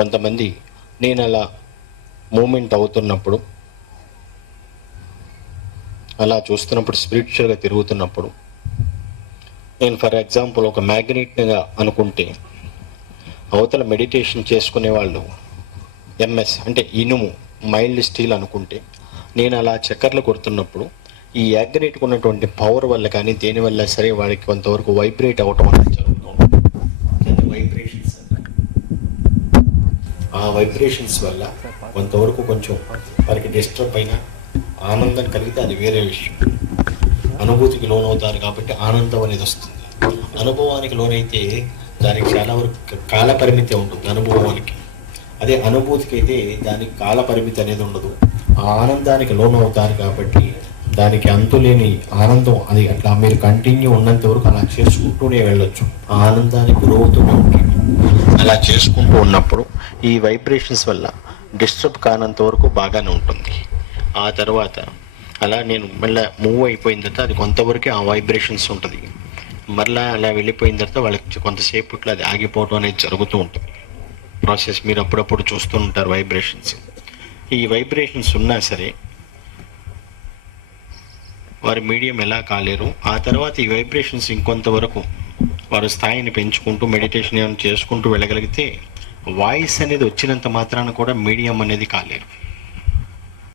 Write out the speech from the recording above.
కొంతమంది నేను అలా మూమెంట్ అవుతున్నప్పుడు అలా చూస్తున్నప్పుడు స్పిరిచువల్గా తిరుగుతున్నప్పుడు నేను ఫర్ ఎగ్జాంపుల్ ఒక మ్యాగ్నెట్గా అనుకుంటే అవతల మెడిటేషన్ చేసుకునే వాళ్ళు ఎంఎస్ అంటే ఇనుము మైల్డ్ స్టీల్ అనుకుంటే నేను అలా చక్కర్లు కొడుతున్నప్పుడు ఈ యాగ్నేట్కి ఉన్నటువంటి పవర్ వల్ల కానీ దేని వల్ల సరే వాడికి కొంతవరకు వైబ్రేట్ అవ్వటం అనేది జరుగుతుంది వైబ్రేషన్స్ ఆ వైబ్రేషన్స్ వల్ల కొంతవరకు కొంచెం వారికి డిస్టర్బ్ అయినా ఆనందం కలిగితే అది వేరే విషయం. అనుభూతికి లోనవుతారు కాబట్టి ఆనందం అనేది వస్తుంది. అనుభవానికి లోనైతే దానికి చాలా వరకు కాల పరిమితి ఉంటుంది అనుభవానికి. అదే అనుభూతికి అయితే దానికి కాల పరిమితి అనేది ఉండదు. ఆ ఆనందానికి లోనవుతారు కాబట్టి దానికి అంతులేని ఆనందం. అది అట్లా మీరు కంటిన్యూ ఉన్నంత వరకు అలా చేసుకుంటూనే వెళ్ళొచ్చు. ఆ ఆనందానికి గురవుతూనే ఉంటుంది అలా చేసుకుంటూ ఉన్నప్పుడు ఈ వైబ్రేషన్స్ వల్ల డిస్టర్బ్ కానంత వరకు బాగానే ఉంటుంది. ఆ తర్వాత అలా నేను మళ్ళీ మూవ్ అయిపోయిన తర్వాత అది కొంతవరకే ఆ వైబ్రేషన్స్ ఉంటుంది. మరలా అలా వెళ్ళిపోయిన తర్వాత వాళ్ళకి కొంతసేపట్లో అది ఆగిపోవడం అనేది జరుగుతూ ఉంటుంది. ప్రాసెస్ మీరు అప్పుడప్పుడు చూస్తూ ఉంటారు వైబ్రేషన్స్ ఈ వైబ్రేషన్స్ ఉన్నా సరే వారి మీడియం ఎలా కాలేరు ఆ తర్వాత ఈ వైబ్రేషన్స్ ఇంకొంతవరకు వారు స్థాయిని పెంచుకుంటూ మెడిటేషన్ ఏమైనా చేసుకుంటూ వెళ్ళగలిగితే వాయిస్ అనేది వచ్చినంత మాత్రాన కూడా మీడియం అనేది కాలేరు.